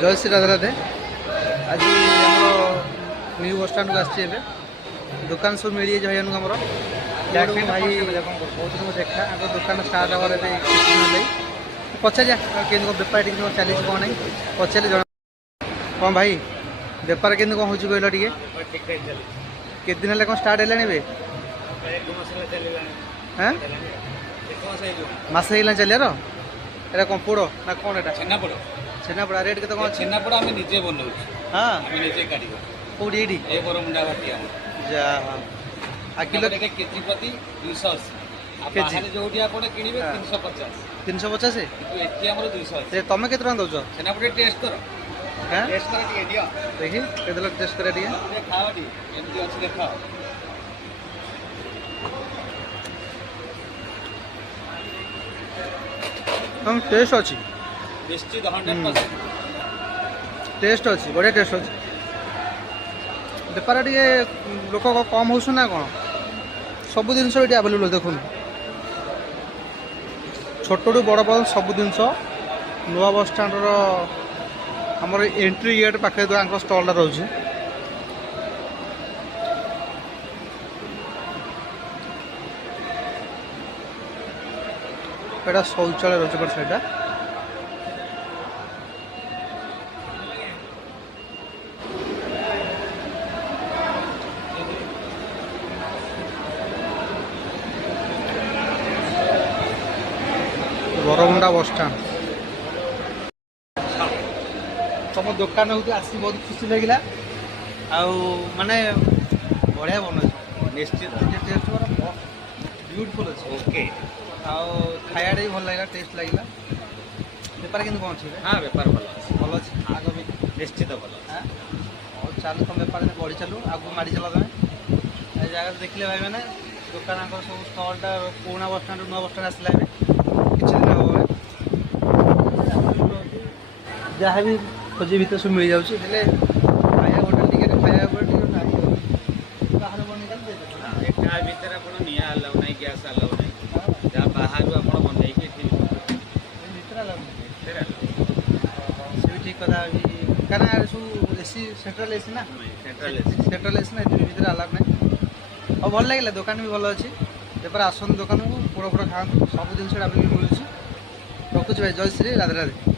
जय श्री राधे राधे। आज आम न्यू बस स्टाण को आसी दुकान सब मिली भाई आमर भाई बहुत दिन देखा दुकान स्टार्ट हमारे पचारिया के बेपार चली कौन नहीं पचारे जना कौन भाई बेपार के कौन हो कहल टे केत दिन कौन स्टार्ट है हाँ मसे चलियार एटा कौन पोड़ ना कौन एटा छेनापोड़ छेनापोड़ा रेट के कौन छेनापोड़ आम निजे बनाऊ हाँ निजे काढ़ कौटी ये ए बरमुंडा घाटी जा आ किलो केजी प्रति 280 बाहर जो आप किणवे 350 350 एटी आम 280 तुम के दौच छेनापोड़ टेस्ट कर हाँ टेस्ट कर दियो देखी के टेस्ट कर खाओ एमती अच्छी देखा हम टेस्ट अच्छी निश्चित 100% टेस्ट अच्छी बढ़िया टेस्ट अच्छी बेपार टे लोक कम हो ना कौन सब जिन आवेलेबल देखुन छोटू बड़ पर्यटन सब जिन नुआ बस स्टाण आमर एंट्री गेट पाखे स्टल रोचे एटा शौचालय रोचे पर साइडा बरमुंडा बस स्टाण तुम दुकान होती आसी बहुत खुशी लगे माने बढ़िया बन निश्चित टेस्ट ब्यूटीफुल अच्छे ओके खाया भी भल लगा टेस्ट लगे बेपार के कौन अच्छे हाँ बेपार भल अच्छे आग भी निश्चित भल हाँ और चालू तुम बेपार बढ़ी चालू आगू मारी चल तुम जगह देखिले भाई मैंने दुकान सब स्टलटा पुराना बस स्टाण नुआ बस स्टाण आसला किसी दिन हम जहाँ भी खोजी भितर सब मिल जाऊँगी खाया होटेल टिकेट खाया बाहर बन भितर आप निआ अलाउ ना गैस अलाउ ना जहाँ बाहर आप बनई ठीक कथा क्या सब एसी सेंट्राल एसी ना सेंट्राल एसी ना ये अलाउ ना और भल लगे दुकान भी भल अच्छी बेपार आसत दुकान को पोड़ फोड़ खाते सब जिन मिलूँ रखुच्छी भाई जय श्री राधे राधे।